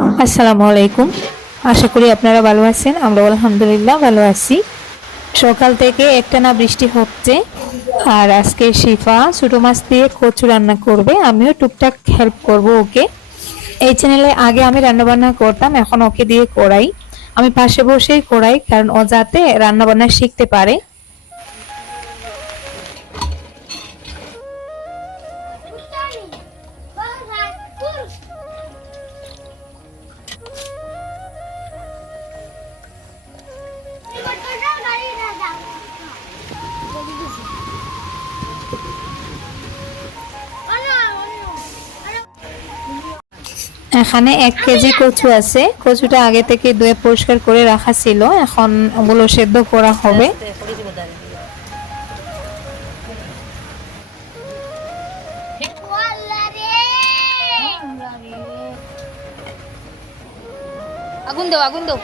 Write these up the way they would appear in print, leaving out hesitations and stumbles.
আসসালামু আলাইকুম। আশা করি আপনারা ভালো আছেন। আমরা আলহামদুলিল্লাহ ভালো আছি। সকাল থেকে একটানা বৃষ্টি হচ্ছে। আর আজকে শিফা ছোট মাছ দিয়ে কচু রান্না করবে, আমিও টুকটাক হেল্প করব ওকে। এই চ্যানেলে আগে আমি রান্না বান্না করতাম, এখন ওকে দিয়ে করাই। আমি পাশে বসেই করাই, কারণ ও যাতে রান্না বান্না শিখতে পারে। এখানে 1 কেজি কচু আছে। কচুটা আগে থেকে ধুয়ে পরিষ্কার করে রাখা ছিল, এখন ওগুলো সেদ্ধ করা হবে। আগুন দাও, আগুন দাও।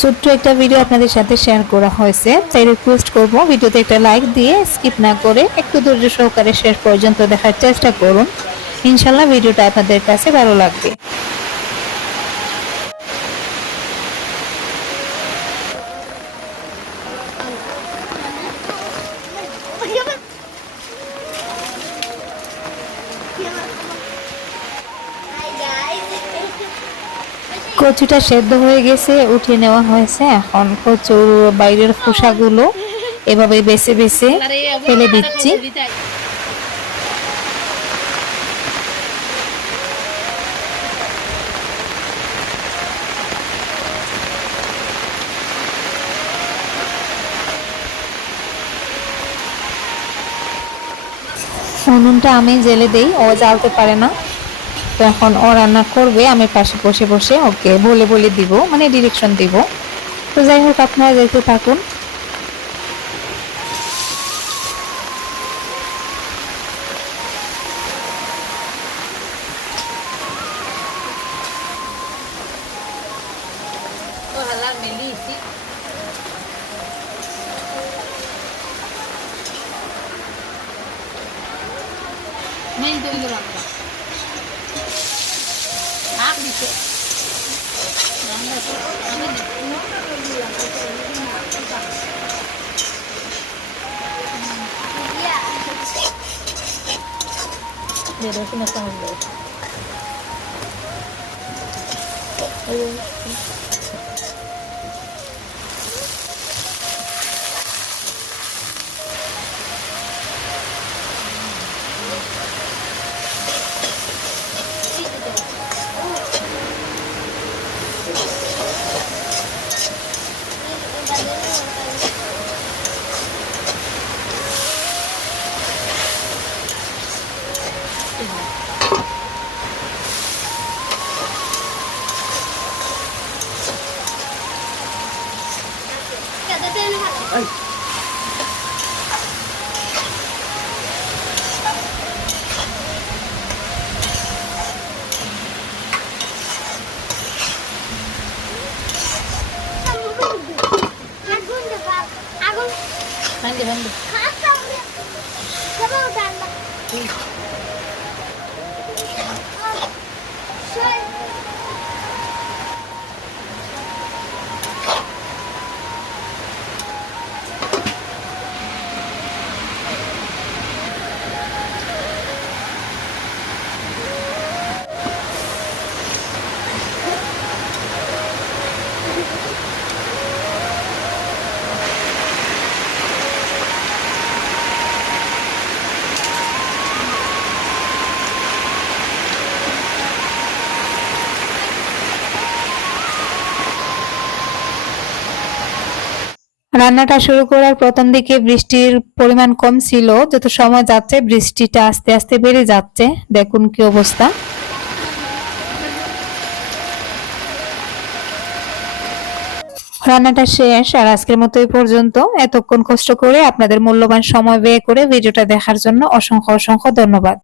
ছোট্ট একটা ভিডিও আপনাদের সাথে শেয়ার করা হয়েছে, তাই রিকোয়েস্ট করব ভিডিওতে একটা লাইক দিয়ে স্কিপ না করে একটু ধৈর্য সহকারে শেষ পর্যন্ত দেখার চেষ্টা করুন। ইনশাল্লাহ ভিডিওটা আপনাদের কাছে ভালো লাগবে। কচুটা সেদ্ধ হয়ে গেছে, উঠিয়ে নেওয়া হয়েছে। এখন কচুর বাইরের খোসাগুলো এভাবে বেছে বেছে ফেলে দিচ্ছি। উনুনটা আমি জেলে দেই, ও জ্বালতে পারে না। তো এখন ও রান্না করবে, আমি পাশে বসে বসে ওকে বলে বলে দিব, মানে ডিরেকশন দিব। তো যাই হোক, আপনারা দেখতে থাকুন। Ojalá me lisi. Main tuh itu bangga. Ah bisa. Bangga tuh. Bangga deh. Iya. Dia udah kena tahu deh. Ayo. Mandi, mandi. রান্নাটা শুরু করার প্রথম দিকে বৃষ্টির পরিমাণ কম ছিল, যত সময় যাচ্ছে বৃষ্টিটা আস্তে আস্তে বেড়ে যাচ্ছে। দেখুন কি অবস্থা। রান্নাটা শেষ, আর আজকের মতো এই পর্যন্ত। এতক্ষণ কষ্ট করে আপনাদের মূল্যবান সময় ব্যয় করে ভিডিওটা দেখার জন্য অসংখ্য অসংখ্য ধন্যবাদ।